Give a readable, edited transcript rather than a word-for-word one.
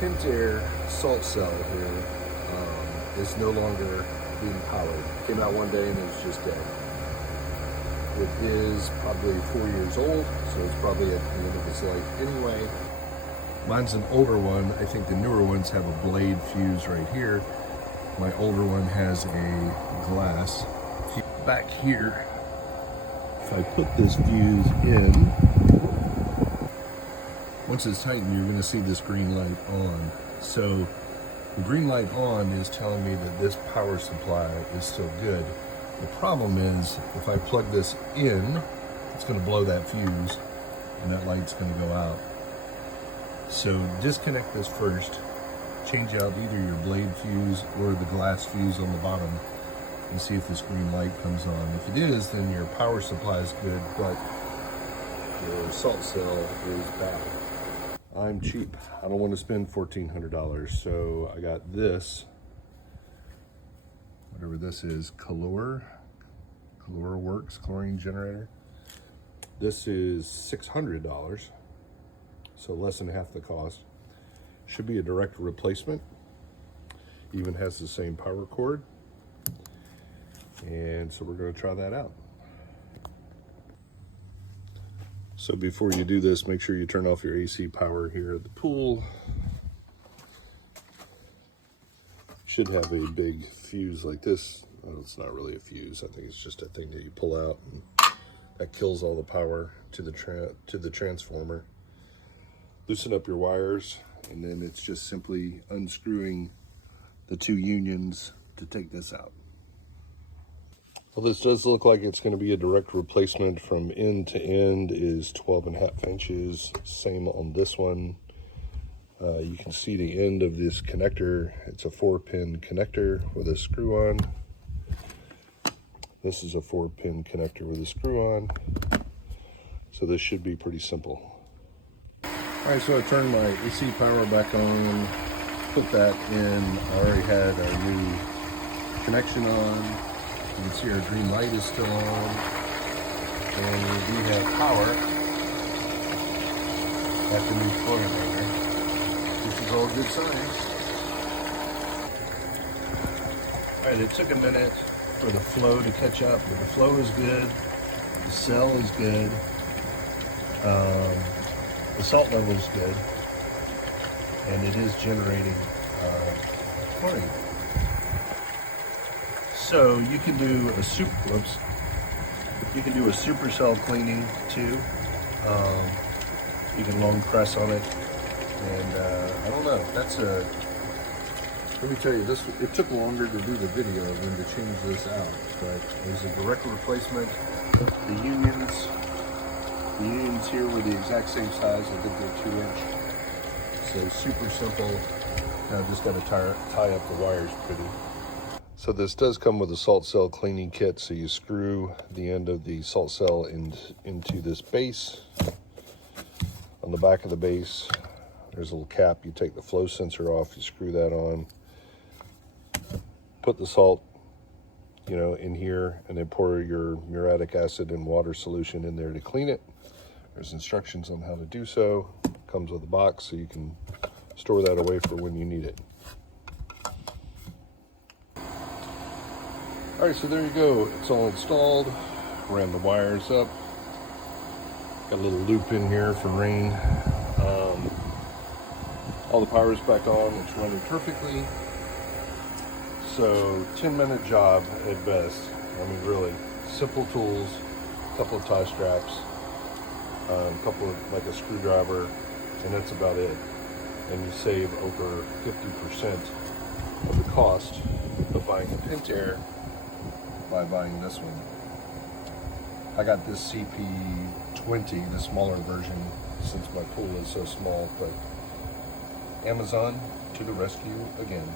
Pentair Salt Cell here is no longer being powered. Came out one day and it was just dead. It is probably 4 years old, so it's probably at the end of its life anyway. Mine's an older one. I think the newer ones have a blade fuse right here. My older one has a glass. Back here, if I put this fuse in, once it's tightened, you're going to see this green light on. So the green light on is telling me that this power supply is still good. The problem is, if I plug this in, it's going to blow that fuse and that light's going to go out. So disconnect this first, change out either your blade fuse or the glass fuse on the bottom and see if this green light comes on. If it is, then your power supply is good, but your salt cell is bad. I'm cheap. I don't want to spend $1,400, so I got this, whatever this is, Calor Works chlorine generator. This is $600, so less than half the cost. Should be a direct replacement. Even has the same power cord. And so we're going to try that out. So before you do this, make sure you turn off your AC power here at the pool. Should have a big fuse like this. Well, it's not really a fuse. I think it's just a thing that you pull out and that kills all the power to the transformer. Loosen up your wires, and then it's just simply unscrewing the two unions to take this out. Well, this does look like it's going to be a direct replacement. From end to end is 12.5 inches. Same on this one. You can see the end of this connector. It's a 4-pin connector with a screw on. This is a 4-pin connector with a screw on. So this should be pretty simple. All right, so I turned my AC power back on, put that in. I already had our new connection on. You can see our green light is still on, and we have power at the new chlorinate, which is all good signs. All right, it took a minute for the flow to catch up, but the flow is good, the cell is good, the salt level is good, and it is generating chlorine. So you can do a supercell cleaning too. You can long press on it, and I don't know. Let me tell you this. It took longer to do the video than to change this out, but it was a direct replacement. The unions here were the exact same size. I think they're 2-inch. So super simple. Now just got to tie up the wires pretty. So this does come with a salt cell cleaning kit. So you screw the end of the salt cell into this base. On the back of the base, there's a little cap. You take the flow sensor off, you screw that on. Put the salt, in here, and then pour your muriatic acid and water solution in there to clean it. There's instructions on how to do so. Comes with a box, so you can store that away for when you need it. All right, so there you go. It's all installed. Ran the wires up. Got a little loop in here for rain. All the power's back on. It's running perfectly. So 10-minute job at best. I mean, really simple tools, a couple of tie straps, a couple of like a screwdriver, and that's about it. And you save over 50% of the cost of buying a Pentair by buying this one. I got this CP20, the smaller version, since my pool is so small, but Amazon to the rescue again.